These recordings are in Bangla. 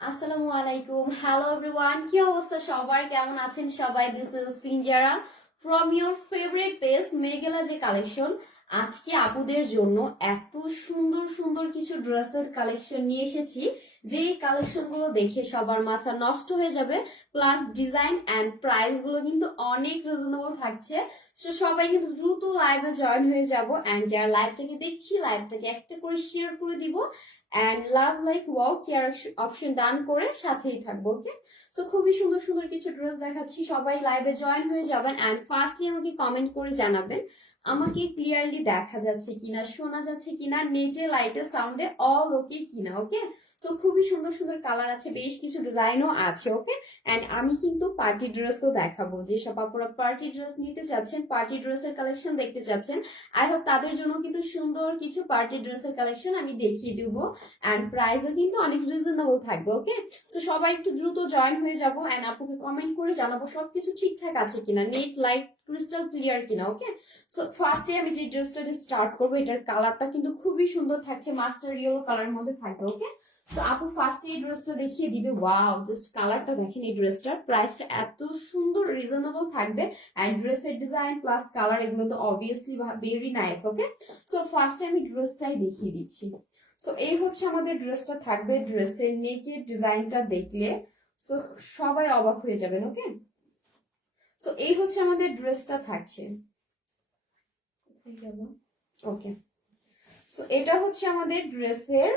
আসসালামু আলাইকুম, হ্যালো এভরিওয়ান, কি অবস্থা সবার, কেমন আছেন সবাই? This is Sinjara from your favourite page Meghela যে কালেকশন। আজকে আপুদের জন্য এত সুন্দর সুন্দর কিছু ড্রেসের কালেকশন নিয়ে এসেছি, যেই কালেকশনগুলো দেখে সবার মাথা নষ্ট হয়ে যাবে। প্লাস ডিজাইন অ্যান্ড প্রাইস গুলো কিন্তু অনেক রিজনেবল থাকছে। তো সবাই কিন্তু দ্রুত লাইভে জয়েন হয়ে যাব, অ্যান্ড যারা লাইভটাকে দেখছি লাইভটাকে একটা করে শেয়ার করে দিব, and love like wow care option done করে সাথেই থাকবো। ওকে, সো খুবই সুন্দর সুন্দর কিছু ড্রেস দেখাচ্ছি, সবাই লাইভে জয়েন হয়ে যাবেন। অ্যান্ড ফার্স্টলি আমাকে কমেন্ট করে জানাবেন আমাকে ক্লিয়ারলি দেখা যাচ্ছে কিনা, শোনা যাচ্ছে কিনা, নেটে লাইটে সাউন্ডে অল ওকে কিনা। ওকে, সো খুবই সুন্দর সুন্দর কালার আছে, বেশ কিছু ডিজাইনও আছে। ওকে, অ্যান্ড আমি কিন্তু পার্টি ড্রেসও দেখাবো। যেসব আপনারা পার্টি ড্রেস নিতে চাচ্ছেন, পার্টি ড্রেসের কালেকশন দেখতে চাচ্ছেন, আই হোপ তাদের জন্য কিন্তু সুন্দর কিছু পার্টি ড্রেসের কালেকশন আমি দেখিয়ে দিব। অ্যান্ড প্রাইসও কিন্তু অনেক রিজনেবল থাকবে। ওকে, তো সবাই একটু দ্রুত জয়েন হয়ে যাবো, অ্যান্ড আপুকে কমেন্ট করে জানাবো সবকিছু ঠিকঠাক আছে কিনা, নেট লাইট ক্রিস্টাল ক্লিয়ার কিনা। ওকে, সো ফার্স্টে আমি যে ড্রেসটা স্টার্ট করবো, এটার কালারটা কিন্তু খুবই সুন্দর থাকছে, মাস্টার ইয়েলো কালারের মধ্যে থাকবে। ওকে, তো আপু ফার্স্টে এই ড্রেসটা দেখিয়ে দিবে। ওয়াও, জাস্ট কালারটা দেখেন, এই ড্রেসটার প্রাইসটা এত সুন্দর রিজনেবল থাকবে, অ্যান্ড ড্রেসের ডিজাইন প্লাস কালার এগুলো তো অবভিয়াসলি ভেরি নাইস। ওকে, সো ফার্স্টে আমি ড্রেসটাই দেখিয়ে দিচ্ছি। সো এই হচ্ছে আমাদের ড্রেসটা থাকবে। ড্রেসের নেকের ডিজাইনটা দেখলে সো সবাই অবাক হয়ে যাবেন। ওকে, সো এই হচ্ছে আমাদের ড্রেসটা থাকছে। ওকে, সো এটা হচ্ছে আমাদের ড্রেসের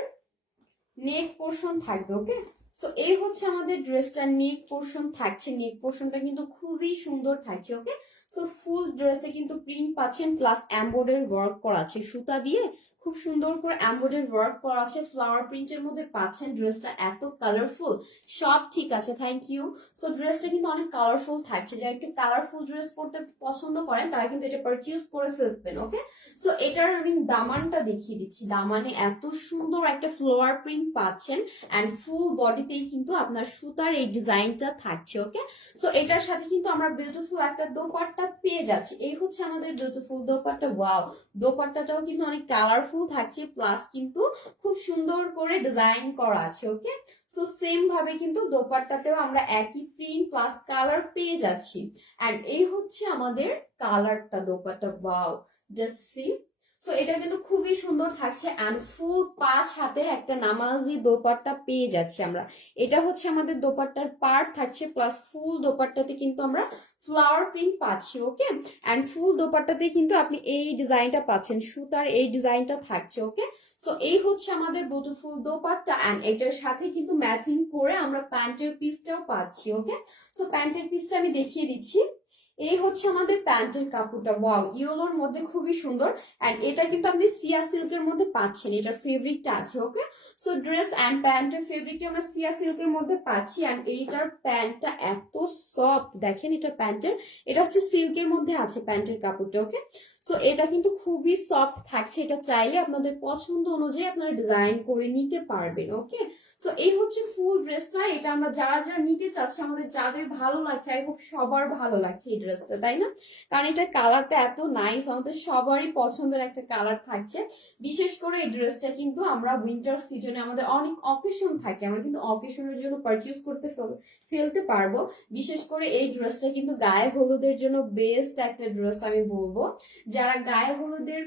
নেক পোর্শন থাকবে। ওকে, সো এই হচ্ছে আমাদের ড্রেসটার নেক পোর্শন থাকছে। নেক পোর্শনটা কিন্তু খুবই সুন্দর থাকছে। ওকে, সো ফুল ড্রেসে কিন্তু প্রিন্ট পাচ্ছেন, প্লাস এমব্রয়ডারি ওয়ার্ক করা আছে সুতা দিয়ে, খুব সুন্দর করে এমব্রয়ডারি ওয়ার্ক করা আছে, ফ্লাওয়ার প্রিন্টের মধ্যে পাচ্ছেন। ড্রেসটা এত কালারফুল, সব ঠিক আছে, থ্যাংক ইউ। সো ড্রেসটা কিন্তু অনেক কালারফুল থাকছে, যারা একটু কালারফুল ড্রেস পরতে পছন্দ করেন তারা কিন্তু এটা পারচেজ করে ফেলবেন। ওকে, সো এটার আমি দামানটা দেখিয়ে দিচ্ছি। দামানে এত সুন্দর একটা ফ্লোয়ার প্রিন্ট পাচ্ছেন, অ্যান্ড ফুল বডিতেই কিন্তু আপনার সুতার এই ডিজাইনটা থাকছে। ওকে, সো এটার সাথে কিন্তু আমরা বিউটিফুল একটা দোপাট্টা পেয়ে যাচ্ছি। এই হচ্ছে আমাদের বিউটিফুল দোপাট্টা। ওয়াও, দোপাট্টাটাও কিন্তু অনেক কালারফুল থাকছে, প্লাস কিন্তু খুব সুন্দর করে ডিজাইন করা আছে। ওকে, সো সেম ভাবে কিন্তু দোপাট্টাতেও আমরা একই প্রিন্ট প্লাস কালার পেয়ে যাচ্ছি। অ্যান্ড এই হচ্ছে আমাদের কালারটা, dupatta. Wow, just see. So এটা কিন্তু খুবই সুন্দর থাকছে, অ্যান্ড ফুল 5 হাতের একটা নামাজি দোপাট্টা পেয়ে যাচ্ছি আমরা। এটা হচ্ছে আমাদের দোপাট্টার পার্ট থাকছে, প্লাস ফুল দোপাট্টাতে কিন্তু আমরা ফ্লাওয়ার প্রিন্ট পাচ্ছি। ওকে, অ্যান্ড ফুল দোপাট্টাতে কিন্তু আপনি এই ডিজাইনটা পাচ্ছেন, সুতার এই ডিজাইনটা থাকছে। ওকে, সো এই হচ্ছে আমাদের বিউটিফুল দোপাট্টা, অ্যান্ড এটার সাথে কিন্তু ম্যাচিং করে আমরা প্যান্টের পিসটাও পাচ্ছি। ওকে, সো প্যান্টের পিসটা আমি দেখিয়ে দিচ্ছি। এই হচ্ছে আমাদের প্যান্টের কাপড়টা। ওয়াও, ইয়েলোর মধ্যে খুবই সুন্দর, এন্ড এটা কিন্তু আপনি সিয়া সিল্কের মধ্যে পাচ্ছেন, এটার ফেব্রিকটা আছে। ওকে, সো ড্রেস এন্ড প্যান্টের ফেব্রিকটা আমরা সিয়া সিল্কের মধ্যে পাচ্ছি, এন্ড এইটার প্যান্টটা এত সফট দেখেন। এটা প্যান্টের, এটা হচ্ছে সিল্কের মধ্যে আছে প্যান্টের কাপড়টা। ওকে, সো এটা কিন্তু খুবই সফট থাকছে, এটা চাইলে আপনাদের পছন্দ অনুযায়ী আপনারা ডিজাইন করে নিতে পারবেন। ওকে, সো এই হচ্ছে ফুল ড্রেসটা। এটা আমরা যারা যারা নিতে চাচ্ছি, আমাদের যাদের ভালো লাগছে, আই হোপ সবার ভালো লাগছে এই ড্রেসটা, তাই না? কারণ এটা কালারটা এত নাইস, আমাদের সবারই পছন্দের একটা কালার থাকছে। বিশেষ করে এই ড্রেসটা কিন্তু আমরা উইন্টার সিজনে আমাদের অনেক অকেশন থাকে, আমরা কিন্তু অকেশনের জন্য পারচেজ করতে ফেলতে পারবো। বিশেষ করে এই ড্রেসটা কিন্তু গায়ে হলুদের জন্য বেস্ট একটা ড্রেস আমি বলবো। যারা গায়ে হলুদের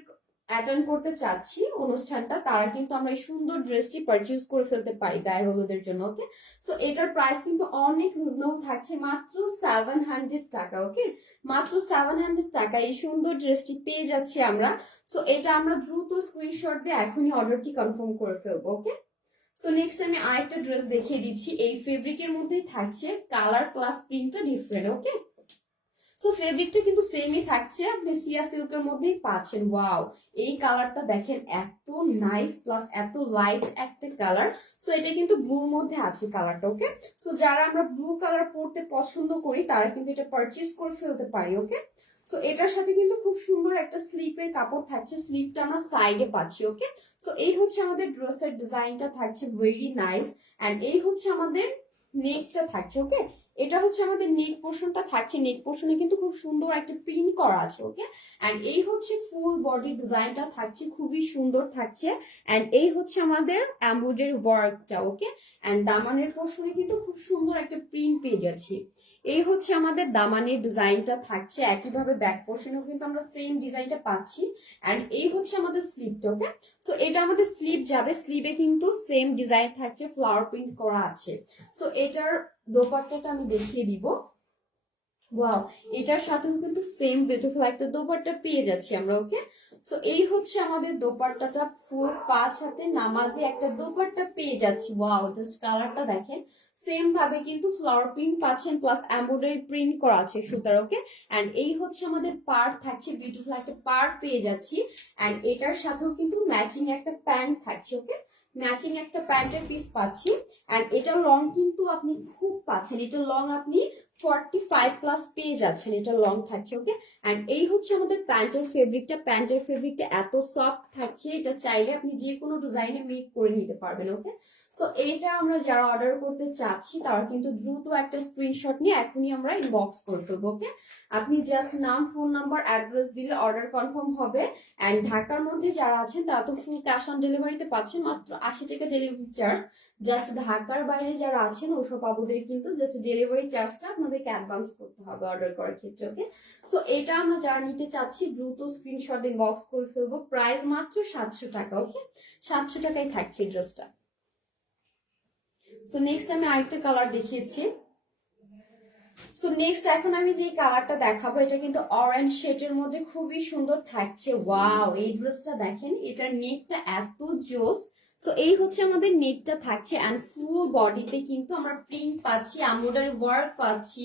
অ্যাটেন্ড করতে চাচ্ছি অনুষ্ঠানটা, তারা কিন্তু আমরা এই সুন্দর ড্রেসটি পারচেজ করে ফেলতে পারি গায়ে হলুদের জন্য। ওকে, সো এটার প্রাইস কিন্তু অনেক রিজনেবল থাকছে, মাত্র 700 টাকা। ওকে, মাত্র 700 টাকা এই সুন্দর ড্রেসটি পেয়ে যাচ্ছি আমরা। সো এটা আমরা দ্রুত স্ক্রিনশট দিয়ে এখনই অর্ডারটি কনফার্ম করে ফেলবো। ওকে, সো নেক্সট আমি আরেকটা ড্রেস দেখিয়ে দিচ্ছি, এই ফেব্রিকের মধ্যেই থাকছে, কালার প্লাস প্রিন্টটা ডিফারেন্ট। ওকে, সো ফেব্রিকটা কিন্তু সেমই থাকছে, আপনি সিয়া সিল্কের মধ্যেই পাচ্ছেন। ওয়াও, এই কালারটা দেখেন, এত নাইস প্লাস এত লাইট একটা কালার। সো এটা কিন্তু ব্লুর মধ্যে আছে কালারটা। ওকে, সো যারা আমরা ব্লু কালার পরতে পছন্দ করি তারা কিন্তু এটা পারচেজ করে ফেলতে পারি। ওকে, সো এটার সাথে কিন্তু খুব সুন্দর একটা স্লিপের কাপড় থাকছে, স্লিপটা আমরা সাইডে পাচ্ছি। ওকে, সো এই হচ্ছে আমাদের ড্রেসের ডিজাইনটা থাকছে, ভেরি নাইস। অ্যান্ড এই হচ্ছে আমাদের নেকটা থাকছে। ওকে, এটা হচ্ছে আমাদের নেক পোর্শনটা থাকছে, নেক পোর্শনে কিন্তু খুব সুন্দর একটা প্রিন্ট করা আছে, ওকে। অ্যান্ড এই হচ্ছে ফুল বডি ডিজাইনটা থাকছে, খুবই সুন্দর থাকছে। অ্যান্ড এই হচ্ছে আমাদের এমব্রয়ডারি ওয়ার্কটা, ওকে। অ্যান্ড দামানের পোর্শনে কিন্তু খুব সুন্দর একটা প্রিন্ট পেয়ে যাচ্ছি। এই হচ্ছে আমাদের দামানের ডিজাইনটা থাকছে, একইভাবে ব্যাক পোর্শনেও কিন্তু আমরা সেম ডিজাইনটা পাচ্ছি। অ্যান্ড এই হচ্ছে আমাদের স্লিভটা, ওকে। সো এটা আমাদের স্লিভ যাবে, স্লিভে কিন্তু সেম ডিজাইন থাকছে, ফ্লাওয়ার প্রিন্ট করা আছে। সো এটার দোপাট্টাটা আমি দেখিয়ে দিব। ওয়াও, এটার সাথেও কিন্তু সেম বিউটিফুল একটা দোপাট্টা পেয়ে যাচ্ছি আমরা, ওকে। সো এই হচ্ছে আমাদের দোপাট্টাটা, ফুল 5 হাতে নামাজে একটা দোপাট্টা পেয়ে যাচ্ছি। ওয়াও, জাস্ট কালারটা দেখেন। সেম ভাবে কিন্তু ফ্লাওয়ার প্রিন্ট পাচ্ছেন, প্লাস এমব্রয়ডারি প্রিন্ট করা আছে সুতার, ওকে। এন্ড এই হচ্ছে আমাদের পার্ট থাকছে, বিউটিফুল একটা পার্ট পেয়ে যাচ্ছি। এন্ড এটার সাথেও কিন্তু ম্যাচিং একটা প্যান্ট থাকছে, ওকে। ম্যাচিং একটা প্যান্টের পিস পাচ্ছি। এন্ড এটা লং কিন্তু আপনি খুব পাচ্ছেন, এটা লং আপনি 45 প্লাস পেয়ে যাচ্ছেন, এটা লং থাকছে, ওকে। এন্ড এই হচ্ছে আমাদের প্যান্টের ফেব্রিকটা, প্যান্টের ফেব্রিকটা এত সফট থাকছে, এটা চাইলে আপনি যে কোনো ডিজাইনে মেক করে নিতে পারবেন, ওকে। সো এটা আমরা যারা অর্ডার করতে চাচ্ছি তারা কিন্তু দ্রুত একটা স্ক্রিনশট নিয়ে এখনই আমরা ইনবক্স করে ফেলবো, ওকে। আপনি জাস্ট নাম, ফোন নাম্বার, অ্যাড্রেস দিলে অর্ডার কনফার্ম হবে। এন্ড ঢাকার মধ্যে যারা আছেন তারা তো ফুল ক্যাশ অন ডেলিভারিতে পাচ্ছেন, মাত্র 80 টাকা ডেলিভারি চার্জ। জাস্ট ঢাকার বাইরে যারা আছেন ওসব বাবুদের কিন্তু জাস্ট ডেলিভারি চার্জটা আপনাদেরকে অ্যাডভান্স করতে হবে অর্ডার করার ক্ষেত্রে, ওকে। সো এটা আমরা যারা নিতে চাচ্ছি দ্রুত স্ক্রিনশট ইনবক্স করে ফেলবো। প্রাইস মাত্র 700 টাকা, ওকে। 700 টাকায় থাকছে ড্রেসটা। সো নেক্সট আমি আরেকটা কালার দেখিয়েছি। সো নেক্সট এখন আমি যে কালারটা দেখাবো এটা কিন্তু অরেঞ্জ শেডের মধ্যে খুবই সুন্দর থাকছে। ওয়াও, এই ড্রেসটা দেখেন, এটার নেকটা এত জোস। সো এই হচ্ছে আমাদের নেকটা থাকছে, এন্ড ফুল বডিতে কিন্তু আমরা প্রিন্ট পাচ্ছি, এমব্রয়ডারি ওয়ার্ক পাচ্ছি।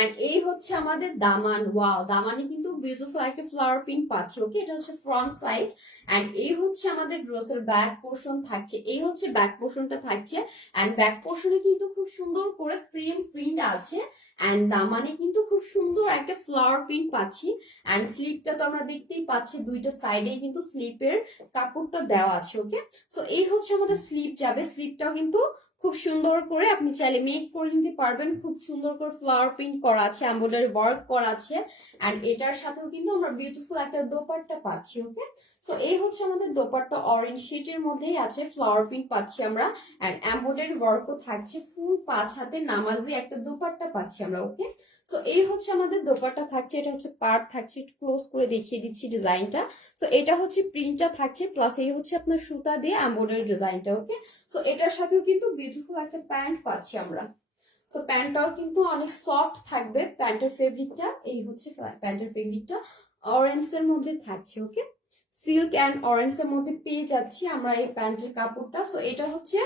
এন্ড এই হচ্ছে আমাদের দামান। ওয়াও, দামানে কিন্তু বিউটিফুল একটা ফ্লাওয়ার প্রিন্ট পাচ্ছি, ওকে। এটা হচ্ছে ফ্রন্ট সাইড। এন্ড এই হচ্ছে আমাদের ড্রেসের ব্যাক পোর্শন থাকছে, এই হচ্ছে ব্যাক পোর্শনটা থাকছে। এন্ড ব্যাক পোর্শনে কিন্তু খুব সুন্দর করে সেম প্রিন্ট আছে। এন্ড দামানে কিন্তু খুব সুন্দর একটা ফ্লাওয়ার প্রিন্ট পাচ্ছি। এন্ড স্লিপটা তো আমরা দেখতেই পাচ্ছি, দুইটা সাইডে কিন্তু স্লিপের কাপড়টা দেওয়া আছে, ওকে। সো এই হচ্ছে আমাদের স্লিপ যাবে, স্লিপটাও কিন্তু খুব সুন্দর করে আপনি চাইলে মেক করে নিতে পারবেন। খুব সুন্দর করে ফ্লাওয়ার প্রিন্ট করা আছে, এমব্রয়ডারি ওয়ার্ক করা আছে। এন্ড এটার সাথেও কিন্তু আমরা বিউটিফুল একটা দোপাট্টা পাচ্ছি, ওকে। সো এই হচ্ছে আমাদের দোপাট্টা, অরেঞ্জ শেডের মধ্যেই আছে, ফ্লাওয়ার প্রিন্ট পাচ্ছি আমরা। এন্ড এমব্রয়ডারি ওয়ার্কও থাকছে, ফুল 5 হাতে নামাজি একটা দোপাট্টা পাচ্ছি আমরা, ওকে। সো এই হচ্ছে আমাদের দোপাট্টা থাকছে, এটা হচ্ছে পার্ট থাকছে, একটু ক্লোজ করে দেখিয়ে দিচ্ছি ডিজাইনটা। সো এটা হচ্ছে প্রিন্টটা থাকছে, প্লাস এই হচ্ছে আপনার সুতা দিয়ে এমব্রয়ডারি ডিজাইনটা, ওকে। সো এটার সাথেও কিন্তু বিউটিফুল একটা প্যান্ট পাচ্ছি আমরা। সো প্যান্টটাও কিন্তু অনেক সফট থাকবে, প্যান্টের ফেব্রিকটা এই হচ্ছে প্যান্টের ফেব্রিকটা অরেঞ্জ এর মধ্যে থাকছে, ওকে। সিল্ক অ্যান্ড অরেঞ্জ এর মধ্যে পেয়ে যাচ্ছি আমরা এই প্যান্টের কাপড়টা। সো এটা হচ্ছে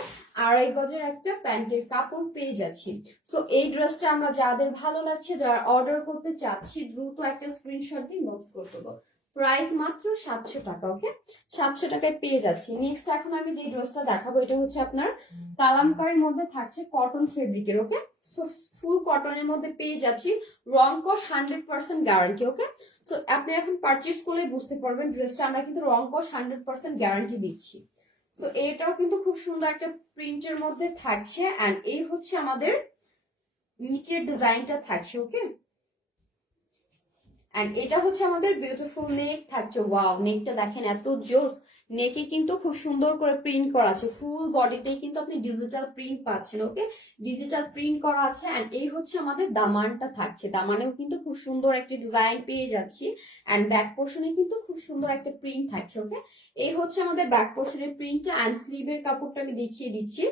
2.5 গজের একটা প্যান্টের কাপড় পেয়ে যাচ্ছি। সো এই ড্রেসটা আমরা যাদের ভালো লাগছে, যারা অর্ডার করতে চাচ্ছি, দ্রুত একটা স্ক্রিনশট দিয়ে ইনবক্স করে দেবো। প্রাইস মাত্র 700 টাকা, ওকে। 700 টাকায় পেয়ে যাচ্ছি। নেক্সট এখন আমি যে ড্রেসটা দেখাবো এটা হচ্ছে আপনার কালামকারীর মধ্যে থাকছে, কটন ফেব্রিকের, ওকে। সো ফুল কটনের মধ্যে পেয়ে যাচ্ছি, রং কস 100% গ্যারান্টি, ওকে। সো আপনি এখন পারচেজ করলে বুঝতে পারবেন ড্রেসটা আমরা কিন্তু রং কস 100% গ্যারান্টি দিচ্ছি। সো এটাও কিন্তু খুব সুন্দর একটা প্রিন্টের মধ্যে থাকছে। এন্ড এই হচ্ছে আমাদের নিচের ডিজাইনটা থাকছে, ওকে। এন্ড এটা হচ্ছে আমাদের বিউটিফুল নেক থাকছে। ওয়াও, নেকটা দেখেন এত জোস। নেকে কিন্তু খুব সুন্দর করে প্রিন্ট করা আছে, ফুল বডিতে কিন্তু আপনি ডিজিটাল প্রিন্ট পাচ্ছেন, ওকে। ডিজিটাল প্রিন্ট করা আছে। এন্ড এই হচ্ছে আমাদের দামানটা থাকছে, দামানেও কিন্তু খুব সুন্দর একটা ডিজাইন পেয়ে যাচ্ছি। এন্ড ব্যাক পোর্শনে কিন্তু খুব সুন্দর একটা প্রিন্ট থাকছে, ওকে। এই হচ্ছে আমাদের ব্যাক পোর্শনের প্রিন্টটা। এন্ড স্লিভের কাপড়টা আমি দেখিয়ে দিচ্ছি।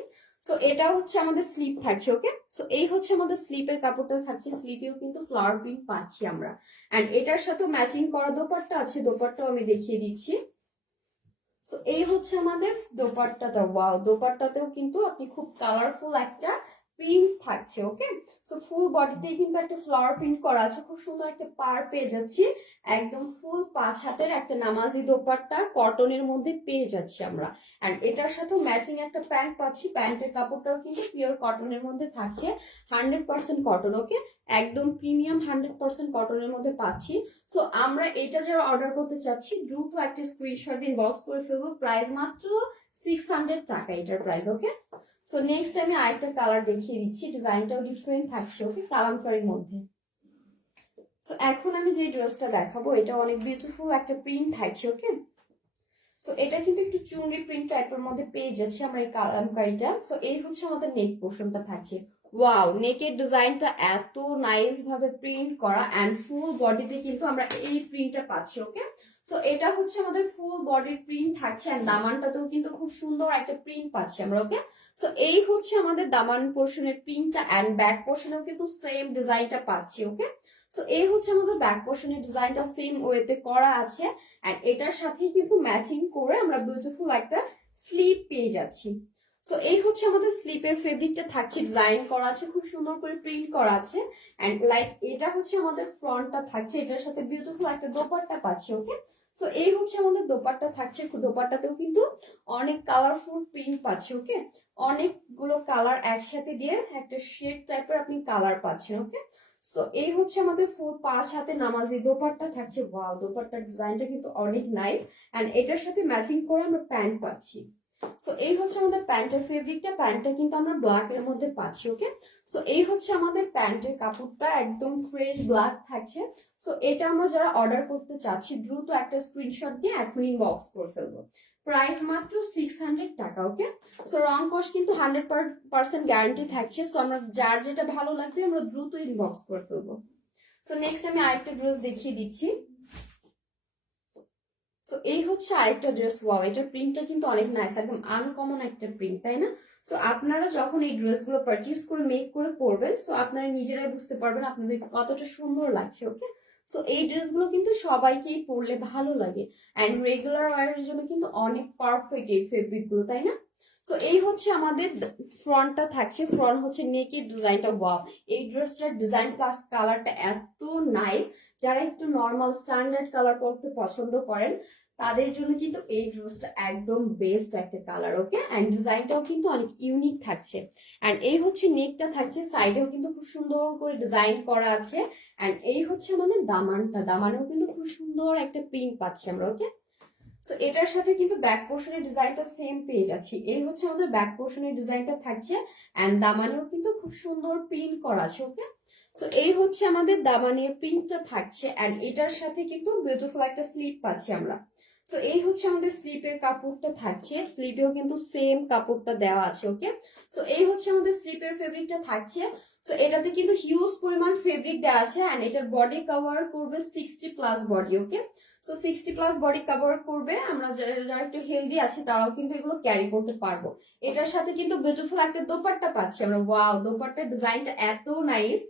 সো এটা হচ্ছে আমাদের স্লিপ থাকছে, ওকে। সো এই হচ্ছে আমাদের স্লিপের কাপড়টা থাকছে, স্লিপেও কিন্তু ফ্লাওয়ার প্রিন্ট পাচ্ছি আমরা। এন্ড এটার সাথে ম্যাচিং করা দোপাট্টা আছে, দোপাট্টাও আমি দেখিয়ে দিচ্ছি। সো এই হচ্ছে আমাদের দোপাট্টাটা। ওয়াও, দোপাট্টাতেও কিন্তু আপনি খুব কালারফুল একটা প্রিন্ট থাকছে, ওকে। সো ফুল বডিতে কিন্তু একটা ফ্লাওয়ার প্রিন্ট করা আছে, খুব সুন্দর একটা পার পেয়ে যাচ্ছি। একদম ফুল 5 হাতের একটা নামাজি দোপাট্টা কটনের মধ্যে পেয়ে যাচ্ছি আমরা। এন্ড এটার সাথে ম্যাচিং একটা প্যান্ট পাচ্ছি, প্যান্টের কাপড়টাও কিন্তু পিওর কটনের মধ্যে থাকছে, 100% কটন, ওকে। একদম প্রিমিয়াম 100% কটনের মধ্যে পাচ্ছি। সো আমরা এটা যারা অর্ডার করতে চাচ্ছি দ্রুত একটা স্ক্রিনশট ইনবক্স করে ফেলবো। প্রাইস মাত্র 600 টাকা এটার প্রাইস, ওকে। সো নেক্সট আমি আরেকটা কালার দেখিয়ে দিচ্ছি, ডিজাইনটাও ডিফারেন্ট থাকছে, ওকে, কালামকারীর মধ্যে। সো এখন আমি যে ড্রেসটা দেখাবো এটা অনেক বিউটিফুল একটা প্রিন্ট থাকছে, ওকে। সো এটা কিন্তু একটু চুনরি প্রিন্ট টাইপের মধ্যে পেয়ে যাচ্ছে আমরা এই কালামকারীটা। সো এই হচ্ছে আমাদের নেক পোর্শনটা থাকছে। ওয়াও, নেকের ডিজাইনটা এত নাইস ভাবে প্রিন্ট করা এন্ড ফুল বডিতে কিন্তু আমরা এই প্রিন্টটা পাচ্ছি, ওকে। সো এটা হচ্ছে আমাদের ফুল বডির প্রিন্ট থাকছে এন্ড দামানটাতেও কিন্তু খুব সুন্দর একটা প্রিন্ট পাচ্ছি আমরা, ওকে। সো এই হচ্ছে আমাদের দামান পোর্শনের প্রিন্টটা এন্ড ব্যাক পোর্শনেও কিন্তু সেম ডিজাইনটা পাচ্ছি, ওকে। সো এই হচ্ছে আমাদের ব্যাক পোর্শনের ডিজাইনটা সেম ওয়েতে করা আছে এন্ড এটার সাথেই কিন্তু ম্যাচিং করে আমরা বিউটিফুল একটা স্লিপ পেয়ে যাচ্ছি। সো এই হচ্ছে আমাদের স্লিপের ফেব্রিকটা থাকছে, ডিজাইন করা আছে, খুব সুন্দর করে প্রিন্ট করা আছে এন্ড লাইক এটা হচ্ছে আমাদের ফ্রন্টটা থাকছে, এটার সাথে বিউটিফুল একটা দোপাট্টা পাচ্ছি, ওকে। সো এই হচ্ছে আমাদের দোপাট্টা থাকছে, দোপাট্টাতেও কিন্তু অনেক কালারফুল প্রিন্ট পাচ্ছি, ওকে। অনেকগুলো কালার একসাথে দিয়ে একটা শেড টাইপের আপনি কালার পাচ্ছেন, ওকে। সো এই হচ্ছে আমাদের ফুল 5 হাতে নামাজি দোপাট্টা থাকছে। ওয়াও, দোপাট্টার ডিজাইনটা কিন্তু অনেক নাইস এন্ড এটার সাথে ম্যাচিং করে আমরা প্যান্ট পাচ্ছি। সো এই হচ্ছে আমাদের প্যান্টের ফেব্রিকটা, প্যান্টটা কিন্তু আমরা ব্ল্যাক এর মধ্যে পাচ্ছি, ওকে। সো এই হচ্ছে আমাদের প্যান্টের কাপড়টা, একদম ফ্রেশ ব্ল্যাক থাকছে। সো এটা আমরা যারা অর্ডার করতে চাচ্ছি দ্রুত একটা স্ক্রিনশট দিয়ে এখনই ইনবক্স করে ফেলবো। প্রাইস মাত্র 600 টাকা, ওকে। সো রং কস্ট কিন্তু 100% গ্যারান্টি থাকছে। সো আমরা যার যেটা ভালো লাগবে আমরা দ্রুত ইনবক্স করে ফেলবো। সো নেক্সট আমি আরেকটা ড্রেস দেখিয়ে দিচ্ছি। সো এই হচ্ছে আরেকটা ড্রেস। ওয়াও, এটার প্রিন্টটা কিন্তু অনেক নাইস, একদম আনকমন একটা প্রিন্ট, তাই না? সো আপনারা যখন এই ড্রেসগুলো পারচেজ করে মেক করে পরবেন, সো আপনারা নিজেরাই বুঝতে পারবেন আপনাদের কতটা সুন্দর লাগছে, ওকে। সো এই ড্রেসগুলো কিন্তু সবাইকেই পরলে ভালো লাগে এন্ড রেগুলার ওয়ারের জন্য কিন্তু অনেক পারফেক্ট এই ফেব্রিক গুলো, তাই না? সো এই হচ্ছে আমাদের ফ্রন্টটা থাকছে, ফ্রন্ট হচ্ছে নেকের ডিজাইনটা। ওয়াও, এই ড্রেসটার ডিজাইন প্লাস কালারটা এত নাইস, যারা একটু নর্মাল স্ট্যান্ডার্ড কালার পরতে পছন্দ করেন তাদের জন্য কিন্তু এই ড্রেসটা একদম বেস্ট একটা কালার, ওকে। এন্ড ডিজাইনটাও কিন্তু অনেক ইউনিক থাকছে এন্ড এই হচ্ছে নেকটা থাকছে, সাইডেও কিন্তু খুব সুন্দর করে ডিজাইন করা আছে এন্ড এই হচ্ছে আমাদের দামানটা, দামানেও কিন্তু খুব সুন্দর একটা প্রিন্ট পাচ্ছি আমরা, ওকে। সো এটার সাথে কিন্তু ব্যাক পোর্শনের ডিজাইনটা সেম পেয়ে যাচ্ছি। এই হচ্ছে আমাদের ব্যাক পোর্শনের ডিজাইনটা থাকছে এন্ড দামানেও কিন্তু খুব সুন্দর প্রিন্ট করা আছে, ওকে। সো এই হচ্ছে আমাদের দামানের প্রিন্টটা থাকছে এন্ড এটার সাথে কিন্তু বিউটিফুল একটা স্লিপ পাচ্ছি আমরা। সো এই হচ্ছে আমাদের স্লিপের কাপড়টা থাকছে, স্লিপেও কিন্তু সেম কাপড়টা দেওয়া আছে, ওকে। সো এই হচ্ছে আমাদের স্লিপের ফেব্রিকটা থাকছে। সো এটাতে কিন্তু হিউজ পরিমাণ ফেব্রিক দেওয়া আছে এন্ড এটার বডি কভার করবে 60+ বডি, ওকে। সো 60+ বডি কভার করবে, আমরা যারা একটু হেলদি আছে তারাও কিন্তু এগুলো ক্যারি করতে পারবো। এটার সাথে কিন্তু বিউটিফুল একটা দোপাট্টা পাচ্ছি আমরা। ওয়াও, দোপাট্টার ডিজাইনটা এত নাইস,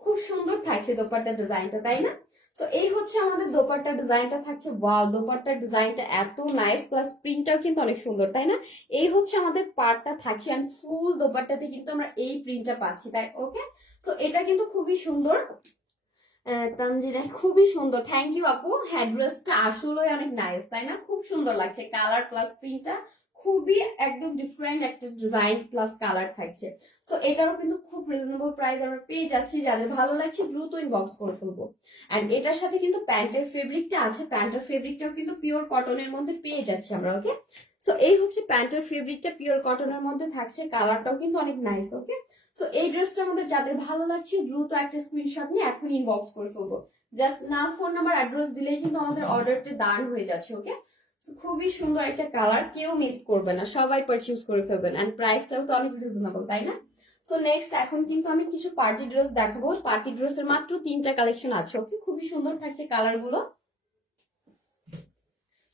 খুব সুন্দর থাকছে দোপাট্টার ডিজাইনটা, তাই না? তো এই হচ্ছে আমাদের দোপাট্টার ডিজাইনটা থাকছে। ওয়াও, দোপাট্টার ডিজাইনটা এত নাইস প্লাস প্রিন্টটাও কিন্তু অনেক সুন্দর, তাই না? এই হচ্ছে আমাদের পার্টটা থাকছে এন্ড ফুল দোপাট্টাতে কিন্তু আমরা এই প্রিন্টটা পাচ্ছি, তাই, ওকে। সো এটা কিন্তু খুবই সুন্দর। তানজিরা, খুবই সুন্দর, থ্যাংক ইউ আপু। হ্যাঁ, ড্রেসটা আসলে অনেক নাইস, তাই না? খুব সুন্দর লাগছে, কালার প্লাস প্রিন্টটা খুবই একদম ডিফারেন্ট একটা ডিজাইন প্লাস কালার থাকছে। সো এটারও কিন্তু খুব রিজনেবল প্রাইস আমরা পেয়ে যাচ্ছি, যাদের ভালো লাগছে দ্রুত ইনবক্স করে ফেলবো। এন্ড এটার সাথে কিন্তু প্যান্টের ফেব্রিকটা আছে, প্যান্টের ফেব্রিকটাও কিন্তু পিওর কটনের মধ্যে পেয়ে যাচ্ছি আমরা, ওকে। সো এই হচ্ছে প্যান্টের ফেব্রিকটা পিওর কটনের মধ্যে থাকছে, কালারটাও কিন্তু অনেক নাইস, ওকে। সো এই ড্রেসটা আমাদের যাদের ভালো লাগছে দ্রুত একটা স্ক্রিনশট নিয়ে এখন ইনবক্স করে ফেলবো। জাস্ট নাম, ফোন নাম্বার, অ্যাড্রেস দিলেই কিন্তু আমাদের অর্ডারটা ডান হয়ে যাচ্ছে, ওকে। খুবই সুন্দর একটা কালার, কেউ মিস করবে না, সবাই পারচেজ করে ফেলবেন এন্ড প্রাইসটাও তো অনেক রিজনেবল, তাই না? সো নেক্সট এখন কিন্তু আমি কিছু পার্টি ড্রেস দেখাবো। পার্টি ড্রেসের মাত্র 3টা কালেকশন আছে, ওকে। খুবই সুন্দর থাকছে কালার গুলো।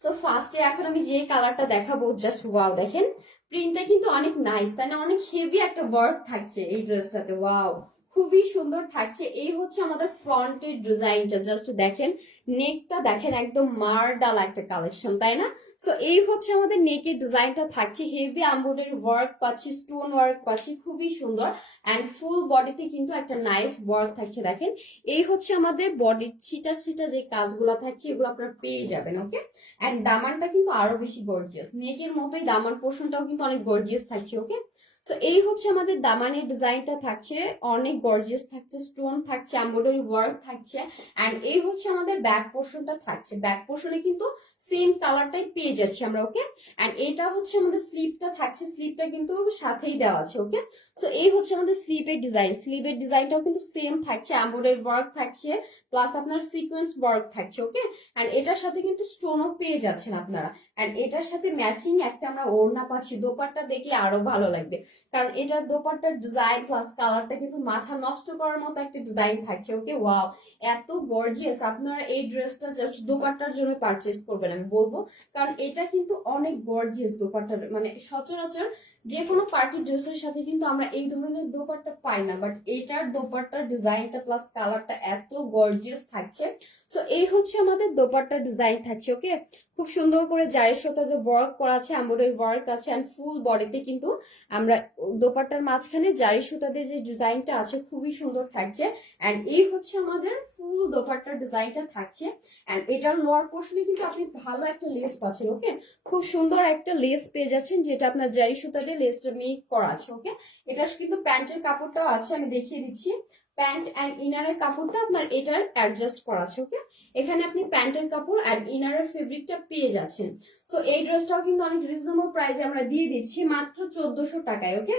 সো ফার্স্টে এখন আমি যে কালারটা দেখাবো, জাস্ট ওয়াও, দেখেন প্রিন্টটা কিন্তু অনেক নাইস, তাই না? অনেক হেভি একটা ওয়ার্ক থাকছে এই ড্রেসটাতে। ওয়াও, খুবই সুন্দর থাকছে। এই হচ্ছে আমাদের ফ্রন্টের ডিজাইনটা, জাস্ট দেখেন, নেকটা দেখেন, একদম মারডাল একটা কালেকশন, তাই না? সো এই হচ্ছে আমাদের নেকের ডিজাইনটা থাকছে, হেভি এমব্রয়ডারি ওয়ার্ক পাচ্ছি, স্টোন ওয়ার্ক পাচ্ছি, খুবই সুন্দর এন্ড ফুল বডিতে কিন্তু একটা নাইস ওয়ার্ক থাকছে। দেখেন, এই হচ্ছে আমাদের বডির ছিটা ছিটা যে কাজগুলো থাকছে এগুলো আপনারা পেয়ে যাবেন, ওকে। এন্ড দামানটা কিন্তু আরো বেশি গর্জিয়াস, নেকের মতোই দামান পোর্শনটাও কিন্তু অনেক গর্জিয়াস থাকছে, ওকে। তো এই হচ্ছে আমাদের দামানের ডিজাইনটা থাকছে, অনেক গর্জিয়াস থাকছে, স্টোন থাকছে, এমব্রয়ডারি ওয়ার্ক থাকছে। অ্যান্ড এই হচ্ছে আমাদের ব্যাক পোর্শনটা থাকছে, ব্যাক পোর্শনে কিন্তু সেম কালারটাই পেয়ে যাচ্ছি আমরা, ওকে। অ্যান্ড এটা হচ্ছে আমাদের স্লিপটা থাকছে, স্লিপটা কিন্তু সাথেই দেওয়া আছে, ওকে। সো এই হচ্ছে আমাদের স্লিপের ডিজাইন, স্লিপের ডিজাইনটাও কিন্তু সেম থাকছে, এমব্রয়ডারি ওয়ার্ক থাকছে, প্লাস আপনার সিকোয়েন্স ওয়ার্ক থাকছে, ওকে। অ্যান্ড এটার সাথে কিন্তু স্টোনও পেয়ে যাচ্ছেন আপনারা। অ্যান্ড এটার সাথে ম্যাচিং একটা আমরা ওড়না পাচ্ছি, দোপাট্টা দেখলে আরো ভালো লাগবে, কারণ এটার দোপাট্টার ডিজাইন প্লাস কালারটা কিন্তু মাথা নষ্ট করার মতো একটা ডিজাইন থাকছে, ওকে। ওয়াও, এত গর্জিয়াস! আপনারা এই ড্রেসটা জাস্ট দোপাট্টার জন্য পারচেজ করবেন আমি বলবো, কারণ এটা কিন্তু অনেক গর্জিয়াস দোপাট্টার, মানে সচরাচর যে কোনো পার্টি ড্রেসের সাথে কিন্তু আমরা এই ধরনের দোপাট্টা পাই না, বাট এটার দোপাট্টার ডিজাইনটা প্লাস কালারটা এত গর্জিয়াস থাকছে। সো এই হচ্ছে আমাদের দোপাট্টার ডিজাইন থাকছে, ওকে। খুব সুন্দর করে জারের সাথে ওয়ার্ক করা আছে, এমব্রয়ডারি ওয়ার্ক আছে, এন্ড ফুল বডিতে কিন্তু আমরা দোপাট্টার মাঝখানে জারি সুতাদের যে ডিজাইনটা আছে খুবই সুন্দর থাকছে। এন্ড এই হচ্ছে আমাদের ফুল দোপাট্টার ডিজাইনটা থাকছে। এন্ড এটার লোয়ার পোর্শনে কিন্তু আপনি ভালো একটা লেস পাচ্ছেন, ওকে। খুব সুন্দর একটা লেস পেয়ে যাচ্ছেন, যেটা আপনার জারি সুতা দিয়ে লেসটা মেক করা আছে, ওকে। এটা কিন্তু প্যান্টের কাপড়টাও আছে, আমি দেখিয়ে দিচ্ছি। প্যান্ট অ্যান্ড ইনারের কাপড়টা আপনার এটার অ্যাডজাস্ট করা আছে, ওকে। এখানে আপনি প্যান্টের কাপড় অ্যান্ড ইনারের ফেব্রিকটা পেয়ে যাচ্ছেন। সো এই ড্রেসটাও কিন্তু অনেক রিজনেবল প্রাইসে আমরা দিয়ে দিচ্ছি, মাত্র 1400 টাকায়, ওকে।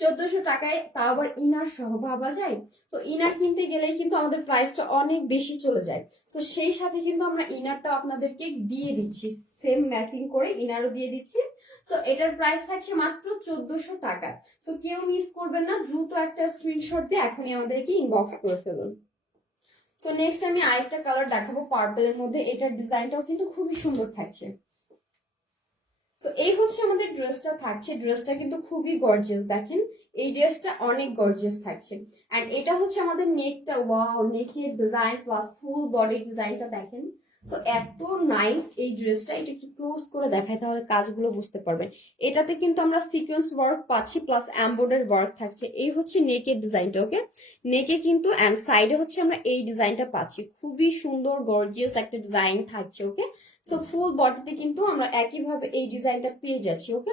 1400 টাকায়, তাও আবার ইনার সহ, ভাবা যায়? তো ইনার কিনতে গেলেই কিন্তু আমাদের প্রাইসটা অনেক বেশি চলে যায়। তো সেই সাথে কিন্তু আমরা ইনারটা আপনাদেরকে দিয়ে দিচ্ছি, সেম ম্যাচিং করে ইনারও দিয়ে দিচ্ছি। সো এটার প্রাইস থাকছে মাত্র 1400 টাকা। তো কেউ মিস করবেন না, দ্রুত একটা স্ক্রিনশট দিয়ে এখনই আমাদেরকে ইনবক্স করে ফেলুন। সো নেক্সট আমি আরেকটা কালার দেখাবো পার্পলের মধ্যে, এটার ডিজাইনটাও কিন্তু খুবই সুন্দর থাকছে। সো এই হচ্ছে আমাদের ড্রেসটা থাকছে, ড্রেসটা কিন্তু খুবই গর্জিয়াস, দেখেন এই ড্রেসটা অনেক গর্জিয়াস থাকছে। এন্ড এটা হচ্ছে আমাদের নেকটা, ওয়াও, নেকের ডিজাইন প্লাস ফুল বডি ডিজাইনটা দেখেন। সো এত নাইস এই ড্রেসটা, এটা একটু ক্লোজ করে দেখায় তাহলে কাজগুলো বুঝতে পারবেন। এটাতে কিন্তু আমরা সিকোয়েন্স ওয়ার্ক পাচ্ছি প্লাস এমব্রয়ডারি ওয়ার্ক থাকছে। এই হচ্ছে নেকের ডিজাইনটা, ওকে। নেকে কিন্তু এন্ড সাইডে হচ্ছে আমরা এই ডিজাইনটা পাচ্ছি, খুবই সুন্দর গর্জিয়াস একটা ডিজাইন থাকছে, ওকে। সো ফুল বডিতে কিন্তু আমরা একইভাবে এই ডিজাইনটা পেয়ে যাচ্ছি, ওকে।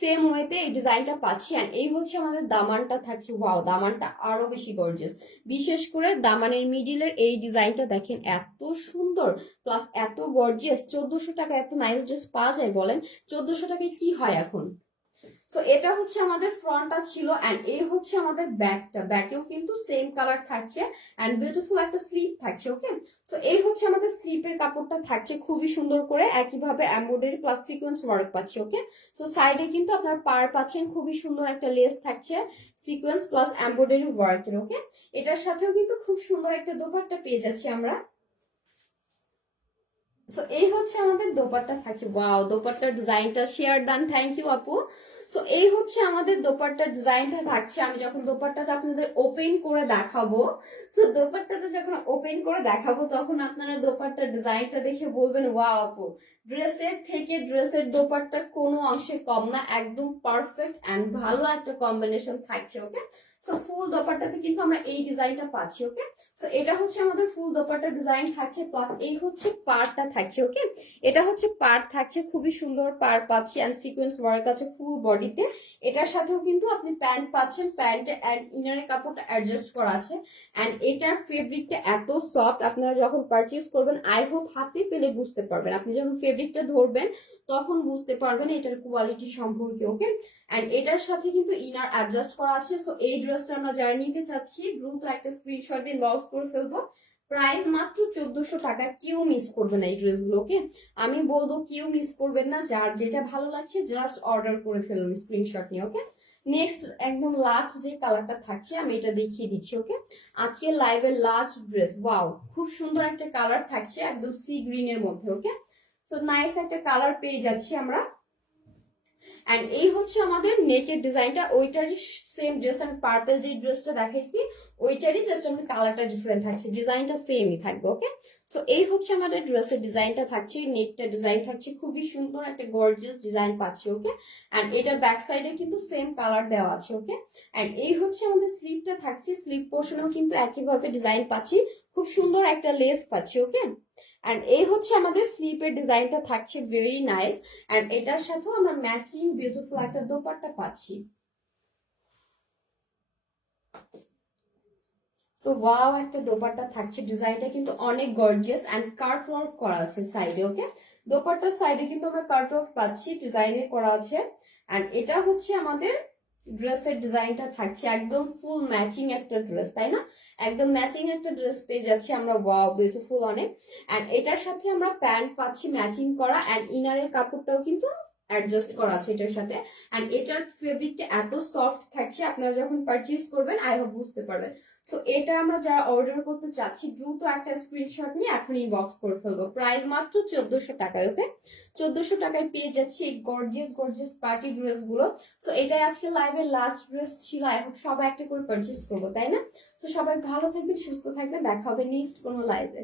সেম ওয়েতে এই ডিজাইনটা পাচ্ছি। এন্ড এই হচ্ছে আমাদের দামানটা থাকছে, ওয়াও, দামানটা আরো বেশি গর্জিয়াস। বিশেষ করে দামানের মিডিলের এই ডিজাইনটা দেখেন, এত সুন্দর প্লাস এত গর্জিয়াস। 1400 টাকা এত নাইস ড্রেস পাওয়া যায় বলেন? 1400 টাকায় কি হয় এখন? সো এটা হচ্ছে আমাদের ফ্রন্টটা ছিল, এন্ড এই হচ্ছে আমাদের ব্যাকটা, ব্যাকেও কিন্তু সেম কালার থাকছে এন্ড বিউটিফুল একটা স্লিপ থাকছে, ওকে। তো এই হচ্ছে আমাদের স্লিপের কাপড়টা থাকছে খুবই সুন্দর করে, একইভাবে এমব্রয়ডারি প্লাস সিকোয়েন্স ওয়ার্ক পাচ্ছি, ওকে। তো সাইডে কিন্তু আপনার পার পাচ্ছেন, খুবই সুন্দর একটা লেস থাকছে, সিকোয়েন্স প্লাস এমব্রয়ডারি ওয়ার্কের, ওকে। এটার সাথেও কিন্তু খুব সুন্দর একটা দোপাট্টা পেয়ে যাচ্ছি আমরা। সো এই হচ্ছে আমাদের দোপাট্টা থাকছে, ওয়াও, দোপাট্টার ডিজাইনটা শেয়ার ডান, থ্যাংক ইউ আপু। সো এই হচ্ছে আমাদের দোপাট্টার ডিজাইনটা থাকছে। আমি যখন দোপাট্টাটা আপনাদের ওপেন করে দেখাবো, তো দোপাট্টাটা যখন ওপেন করে দেখাবো তখন আপনারা দোপাট্টার ডিজাইনটা দেখে বলবেন ওয়াও আপু, ড্রেসের থেকে ড্রেসের দোপাট্টা কোনো অংশে কম না, একদম পারফেক্ট এন্ড ভালো একটা কম্বিনেশন থাকছে, ওকে। সো ফুল দোপাট্টাতে কিন্তু আমরা এই ডিজাইনটা পাচ্ছি, ওকে। সো এটা হচ্ছে আমাদের ফুল দোপাট্টা ডিজাইন থাকছে, প্লাস এই হচ্ছে পাড়টা থাকছে, ওকে। এটা হচ্ছে পাড় থাকছে, খুবই সুন্দর পাড় পাচ্ছি এন্ড সিকোয়েন্স ওয়ার্ক আছে ফুল বডিতে। এটার সাথেও কিন্তু আপনি প্যান্ট পাচ্ছেন, প্যান্ট এন্ড ইনারের কাপড়টা অ্যাডজাস্ট করা আছে। এন্ড এটার ফেব্রিকটা এত সফট, আপনারা যখন পারচেজ করবেন আই হোপ হাতে পেলে বুঝতে পারবেন, আপনি যখন ফেব্রিকটা ধরবেন তখন বুঝতে পারবেন এটার কোয়ালিটি সম্পর্কে, ওকে। এন্ড এটার সাথে কিন্তু ইনার অ্যাডজাস্ট করা আছে। সো এই ড্রেসটা আমরা যারা নিতে চাচ্ছি দ্রুত একটা স্ক্রিনশট দিয়ে ইনবক্স করে ফেলবো। প্রাইস মাত্র 1400 টাকা, কেউ মিস করবে না এই ড্রেসগুলোকে, আমি বলবো কেউ মিস করবেন না। যার যেটা ভালো লাগছে জাস্ট অর্ডার করে ফেলুন স্ক্রিনশট নিয়ে, ওকে। নেক্সট একদম লাস্ট যে কালারটা থাকছে আমি এটা দেখিয়ে দিচ্ছি, ওকে। আজকে লাইভের লাস্ট ড্রেস, ওয়াও, খুব সুন্দর একটা কালার থাকছে একদম সি গ্রিন এর মধ্যে, ওকে। তো নাইস একটা কালার পেয়ে যাচ্ছি আমরা। এন্ড এই হচ্ছে আমাদের নেকের ডিজাইনটা, ওইটারই সেম ড্রেস, আমি পার্পল যে ড্রেসটা দেখাইছি ওইটারই জাস্ট আমাদের কালারটা ডিফারেন্ট থাকছে, ডিজাইনটা সেমই থাকবে, ওকে। সো এই হচ্ছে আমাদের ড্রেসের ডিজাইনটা থাকছে, নেকটা ডিজাইন থাকছে, খুবই সুন্দর একটা গর্জিয়াস ডিজাইন পাচ্ছি, ওকে। এন্ড এটার ব্যাক সাইডে কিন্তু সেম কালার দেওয়া আছে, ওকে। এন্ড এই হচ্ছে আমাদের স্লিপটা থাকছে, স্লিপ পোর্শনেও কিন্তু একইভাবে ডিজাইন পাচ্ছি, খুব সুন্দর একটা লেস পাচ্ছি, ওকে। এন্ড এই হচ্ছে আমাদের স্লিপের ডিজাইনটা থাকছে, ভেরি নাইস। এন্ড এটার সাথেও আমরা ম্যাচিং বিউটিফুল একটা দোপাট্টা পাচ্ছি। সো ওয়াও একটা দোপাট্টা থাকছে, ডিজাইনটা কিন্তু অনেক গর্জিয়াস এন্ড কার্ভ ওয়ার্ক করা আছে সাইডে। ওকে, দোপাট্টার সাইডে কিন্তু আমরা কার্ভ ওয়ার্ক পাচ্ছি, ডিজাইনের করা আছে। এন্ড এটা হচ্ছে আমাদের ড্রেসের ডিজাইনটা থাকছে একদম ফুল ম্যাচিং একটা ড্রেস, তাই না? একদম ম্যাচিং একটা ড্রেস পেয়ে যাচ্ছি আমরা, ওয়াও বিউটিফুল অনেক। এন্ড এটার সাথে আমরা প্যান্ট পাচ্ছি ম্যাচিং করা, এন্ড ইনারের কাপড়টাও কিন্তু অ্যাডজাস্ট করা আছে এটার সাথে। এন্ড এটার ফেব্রিকটা এত সফট থাকছে, আপনারা যখন পারচেজ করবেন আই হোপ বুঝতে পারবেন। সো এটা আমরা যারা অর্ডার করতে চাচ্ছি দ্রুত একটা স্ক্রিনশট নিয়ে এখন ইনবক্স করে ফেলবো। প্রাইস মাত্র 1400 টাকায়। ওকে, 1400 টাকায় পেয়ে যাচ্ছি এই গর্জিয়াস গর্জিয়াস পার্টি ড্রেস গুলো। সো এটাই আজকে লাইভের লাস্ট ড্রেস ছিল, আই হোপ সবাই একটা করে পারচেজ করবো, তাই না? তো সবাই ভালো থাকবেন, সুস্থ থাকবেন, দেখা হবে নেক্সট কোনো লাইভে।